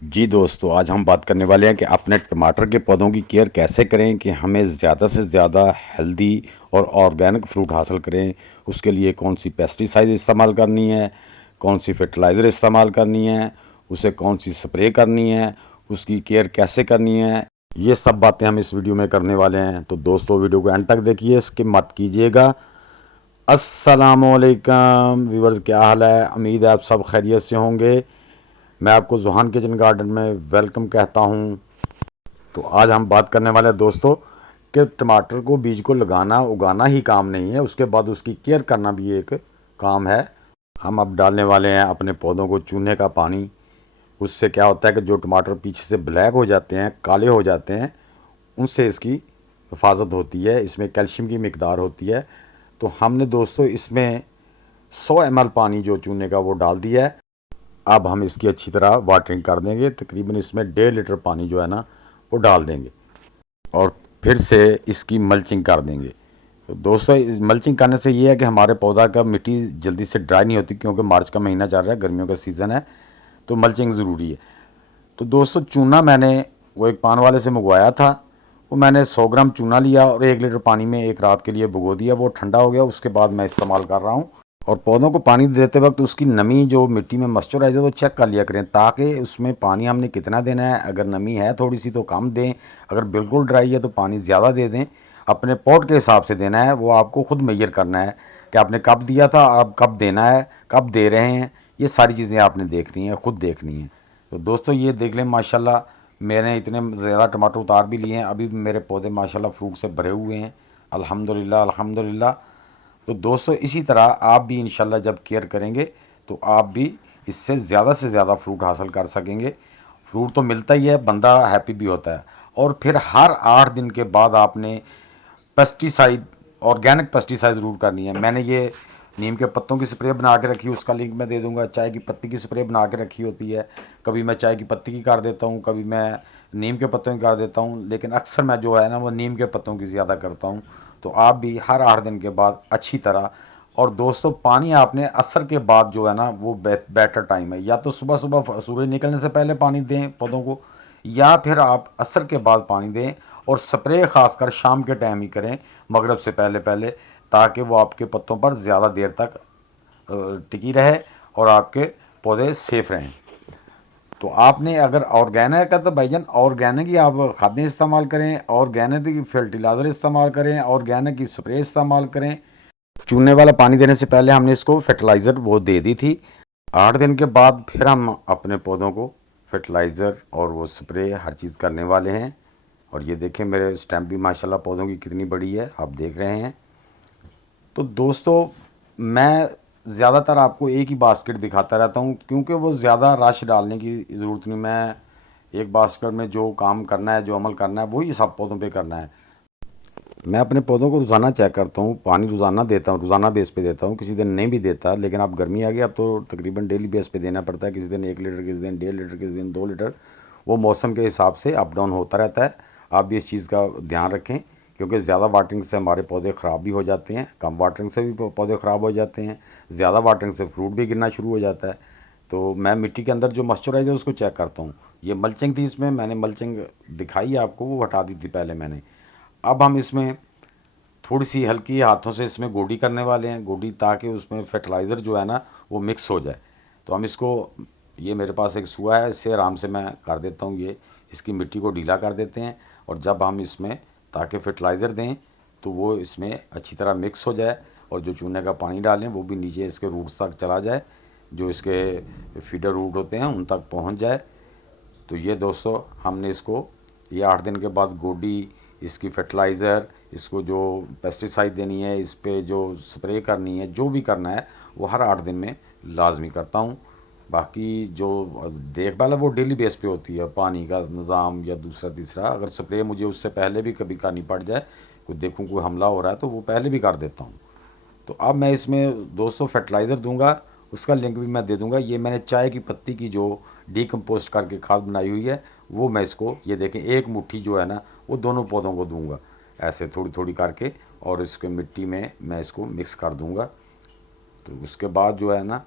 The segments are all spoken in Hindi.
जी दोस्तों, आज हम बात करने वाले हैं कि अपने टमाटर के पौधों की केयर कैसे करें कि हमें ज़्यादा से ज़्यादा हेल्दी और ऑर्गेनिक फ्रूट हासिल करें। उसके लिए कौन सी पेस्टिसाइड इस्तेमाल करनी है, कौन सी फर्टिलाइज़र इस्तेमाल करनी है, उसे कौन सी स्प्रे करनी है, उसकी केयर कैसे करनी है, ये सब बातें हम इस वीडियो में करने वाले हैं। तो दोस्तों, वीडियो को एंड तक देखिए, स्किप मत कीजिएगा। अस्सलामुअलैकुम व्यूवर्स, क्या हाल है? उम्मीद है आप सब खैरियत से होंगे। मैं आपको जुहान किचन गार्डन में वेलकम कहता हूं। तो आज हम बात करने वाले हैं दोस्तों कि टमाटर को बीज को लगाना उगाना ही काम नहीं है, उसके बाद उसकी केयर करना भी एक काम है। हम अब डालने वाले हैं अपने पौधों को चूने का पानी। उससे क्या होता है कि जो टमाटर पीछे से ब्लैक हो जाते हैं, काले हो जाते हैं, उनसे इसकी हिफाजत होती है। इसमें कैल्शियम की मिकदार होती है। तो हमने दोस्तों इसमें 100 ml पानी जो चूने का वो डाल दिया है। अब हम इसकी अच्छी तरह वाटरिंग कर देंगे। तकरीबन इसमें 1.5 लीटर पानी जो है ना वो डाल देंगे और फिर से इसकी मल्चिंग कर देंगे। तो दोस्तों, इस मल्चिंग करने से ये है कि हमारे पौधा का मिट्टी जल्दी से ड्राई नहीं होती, क्योंकि मार्च का महीना चल रहा है, गर्मियों का सीज़न है, तो मल्चिंग ज़रूरी है। तो दोस्तों, चूना मैंने वो एक पान वाले से मंगवाया था। वो मैंने 100 ग्राम चूना लिया और 1 लीटर पानी में एक रात के लिए भिगो दिया। वो ठंडा हो गया, उसके बाद मैं इस्तेमाल कर रहा हूँ। और पौधों को पानी देते वक्त उसकी नमी जो मिट्टी में मॉइस्चराइजर वो चेक कर लिया करें, ताकि उसमें पानी हमने कितना देना है। अगर नमी है थोड़ी सी तो कम दें, अगर बिल्कुल ड्राई है तो पानी ज़्यादा दे दें। अपने पॉट के हिसाब से देना है, वो आपको खुद मेजर करना है कि आपने कब दिया था, आप कब देना है, कब दे रहे हैं। ये सारी चीज़ें आपने देखनी है, खुद देखनी है। तो दोस्तों, ये देख लें, माशाल्लाह मैंने इतने ज़्यादा टमाटर उतार भी लिए हैं। अभी भी मेरे पौधे माशाल्लाह फ्रूट से भरे हुए हैं। अल्हम्दुलिल्लाह अल्हम्दुलिल्लाह। तो दोस्तों, इसी तरह आप भी इंशाल्लाह जब केयर करेंगे तो आप भी इससे ज़्यादा से ज़्यादा फ्रूट हासिल कर सकेंगे। फ्रूट तो मिलता ही है, बंदा हैप्पी भी होता है। और फिर हर 8 दिन के बाद आपने पेस्टिसाइड, ऑर्गेनिक पेस्टिसाइड ज़रूर करनी है। मैंने ये नीम के पत्तों की स्प्रे बना के रखी, उसका लिंक मैं दे दूंगा। चाय की पत्ती की स्प्रे बना के रखी होती है। कभी मैं चाय की पत्ती की कर देता हूँ, कभी मैं नीम के पत्तों की कर देता हूँ, लेकिन अक्सर मैं जो है ना वो नीम के पत्तों की ज़्यादा करता हूँ। तो आप भी हर 8 दिन के बाद अच्छी तरह। और दोस्तों, पानी आपने असर के बाद जो है ना वो बेटर टाइम है। या तो सुबह सुबह सूरज निकलने से पहले पानी दें पौधों को, या फिर आप असर के बाद पानी दें। और स्प्रे खासकर शाम के टाइम ही करें, मगरिब से पहले पहले, ताकि वो आपके पत्तों पर ज़्यादा देर तक टिकी रहे और आपके पौधे सेफ रहें। तो आपने अगर ऑर्गेनिक है तो भाईजान ऑर्गेनिक ही आप खादें इस्तेमाल करें, ऑर्गेनिक की फर्टिलाइज़र इस्तेमाल करें, ऑर्गेनिक की स्प्रे इस्तेमाल करें। चूने वाला पानी देने से पहले हमने इसको फर्टिलाइज़र वो दे दी थी। 8 दिन के बाद फिर हम अपने पौधों को फर्टिलाइज़र और वो स्प्रे हर चीज़ करने वाले हैं। और ये देखें, मेरे स्टैम्प भी माशाल्लाह पौधों की कितनी बड़ी है, आप देख रहे हैं। तो दोस्तों, मैं ज़्यादातर आपको एक ही बास्केट दिखाता रहता हूँ, क्योंकि वो ज़्यादा रश डालने की ज़रूरत नहीं। मैं एक बास्केट में जो काम करना है, जो अमल करना है, वही सब पौधों पे करना है। मैं अपने पौधों को रोज़ाना चेक करता हूँ, पानी रोज़ाना देता हूँ, रोज़ाना बेस पे देता हूँ। किसी दिन नहीं भी देता, लेकिन अब गर्मी आ गई, अब तो तकरीबन डेली बेस पे देना पड़ता है। किसी दिन 1 लीटर, किसी दिन 1.5 लीटर, किसी दिन 2 लीटर। वो मौसम के हिसाब से अप डाउन होता रहता है। आप भी इस चीज़ का ध्यान रखें, क्योंकि ज़्यादा वाटरिंग से हमारे पौधे ख़राब भी हो जाते हैं, कम वाटरिंग से भी पौधे ख़राब हो जाते हैं, ज़्यादा वाटरिंग से फ्रूट भी गिरना शुरू हो जाता है। तो मैं मिट्टी के अंदर जो मॉइस्चराइज़र उसको चेक करता हूँ। ये मल्चिंग थी, इसमें मैंने मल्चिंग दिखाई आपको, वो हटा दी थी पहले मैंने। अब हम इसमें थोड़ी सी हल्की हाथों से इसमें गोडी करने वाले हैं, गोडी, ताकि उसमें फर्टिलाइज़र जो है ना वो मिक्स हो जाए। तो हम इसको, ये मेरे पास एक सुआ है, इससे आराम से मैं कर देता हूँ। ये इसकी मिट्टी को ढीला कर देते हैं। और जब हम इसमें ताकि फर्टिलाइज़र दें तो वो इसमें अच्छी तरह मिक्स हो जाए, और जो चूने का पानी डालें वो भी नीचे इसके रूट्स तक चला जाए, जो इसके फीडर रूट होते हैं उन तक पहुँच जाए। तो ये दोस्तों, हमने इसको, ये 8 दिन के बाद गोडी, इसकी फर्टिलाइज़र, इसको जो पेस्टिसाइड देनी है, इस पे जो स्प्रे करनी है, जो भी करना है वो हर 8 दिन में लाजमी करता हूँ। बाकी जो देखभाल है वो डेली बेस पे होती है, पानी का निज़ाम या दूसरा तीसरा। अगर स्प्रे मुझे उससे पहले भी कभी करनी पड़ जाए, कोई देखूँ कोई हमला हो रहा है, तो वो पहले भी कर देता हूँ। तो अब मैं इसमें दोस्तों फर्टिलाइज़र दूंगा, उसका लिंक भी मैं दे दूंगा। ये मैंने चाय की पत्ती की जो डीकम्पोस्ट करके खाद बनाई हुई है, वो मैं इसको, ये देखें, एक मुट्ठी जो है ना वो दोनों पौधों को दूंगा, ऐसे थोड़ी थोड़ी करके, और इसके मिट्टी में मैं इसको मिक्स कर दूंगा। तो उसके बाद जो है ना,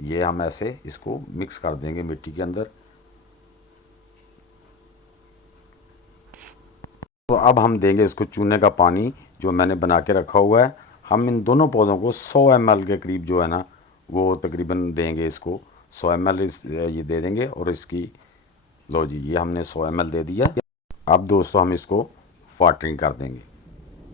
ये हम ऐसे इसको मिक्स कर देंगे मिट्टी के अंदर। तो अब हम देंगे इसको चूने का पानी जो मैंने बना के रखा हुआ है। हम इन दोनों पौधों को 100 ml के करीब जो है ना वो तकरीबन देंगे इसको। 100 ml ये दे देंगे और इसकी लो जी ये हमने 100 ml दे दिया। अब दोस्तों हम इसको वाटरिंग कर देंगे।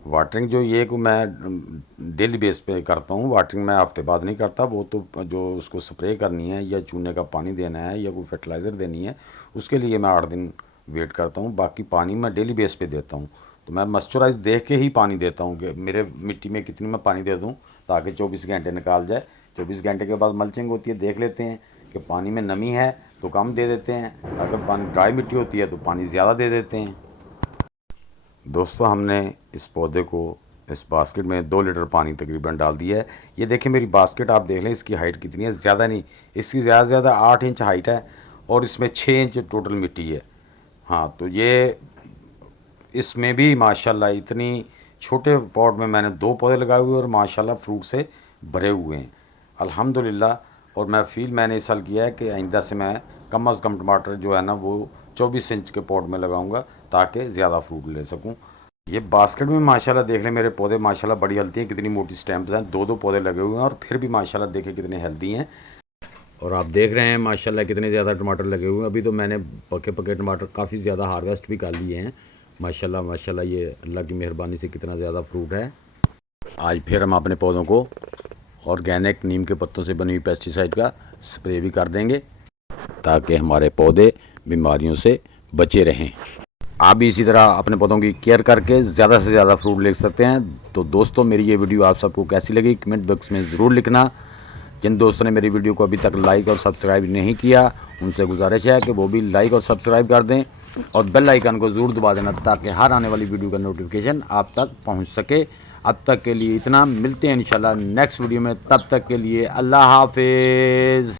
वाटरिंग जो ये को मैं डेली बेस पे करता हूँ, वाटरिंग मैं हफ्ते बाद नहीं करता। वो तो जो उसको स्प्रे करनी है या चूने का पानी देना है या कोई फर्टिलाइज़र देनी है उसके लिए मैं 8 दिन वेट करता हूँ। बाकी पानी मैं डेली बेस पे देता हूँ। तो मैं मॉइस्चराइज देख के ही पानी देता हूँ कि मेरे मिट्टी में कितनी मैं पानी दे दूँ ताकि 24 घंटे निकाल जाए। 24 घंटे के बाद मल्चिंग होती है, देख लेते हैं कि पानी में नमी है तो कम दे देते हैं, अगर पानी ड्राई मिट्टी होती है तो पानी ज़्यादा दे देते हैं। दोस्तों हमने इस पौधे को इस बास्केट में 2 लीटर पानी तकरीबन डाल दिया है। ये देखें मेरी बास्केट, आप देख लें इसकी हाइट कितनी है, ज़्यादा नहीं, इसकी ज़्यादा से ज़्यादा 8 इंच हाइट है और इसमें 6 इंच टोटल मिट्टी है। हाँ तो ये इसमें भी माशाल्लाह इतनी छोटे पॉट में मैंने 2 पौधे लगाए हुए और माशाल्लाह फ्रूट से भरे हुए हैं अल्हम्दुलिल्लाह। और मैं फील मैंने इस साल किया है कि आइंदा से मैं कम अज़ कम टमाटर जो है ना वो 24 इंच के पॉट में लगाऊंगा ताकि ज़्यादा फ्रूट ले सकूं। ये बास्केट में माशाल्लाह देख लें मेरे पौधे माशाल्लाह बड़ी हेल्दी हैं, कितनी मोटी स्टेम्स हैं, 2-2 पौधे लगे हुए हैं और फिर भी माशाल्लाह देखें कितने हेल्दी हैं। और आप देख रहे हैं माशाल्लाह कितने ज़्यादा टमाटर लगे हुए हैं। अभी तो मैंने पके पके टमाटर काफ़ी ज़्यादा हार्वेस्ट भी कर लिए हैं माशाल्लाह माशाल्लाह। ये अल्लाह की मेहरबानी से कितना ज़्यादा फ्रूट है। आज फिर हम अपने पौधों को ऑर्गेनिक नीम के पत्तों से बनी हुई पेस्टिसाइड का स्प्रे भी कर देंगे ताकि हमारे पौधे बीमारियों से बचे रहें। आप भी इसी तरह अपने पौधों की केयर करके ज़्यादा से ज़्यादा फ्रूट ले सकते हैं। तो दोस्तों मेरी ये वीडियो आप सबको कैसी लगी कमेंट बॉक्स में ज़रूर लिखना। जिन दोस्तों ने मेरी वीडियो को अभी तक लाइक और सब्सक्राइब नहीं किया उनसे गुजारिश है कि वो भी लाइक और सब्सक्राइब कर दें और बेल आइकन को ज़रूर दबा देना ताकि हर आने वाली वीडियो का नोटिफिकेशन आप तक पहुंच सके। अब तक के लिए इतना, मिलते हैं इंशाल्लाह नेक्स्ट वीडियो में, तब तक के लिए अल्लाह हाफिज़।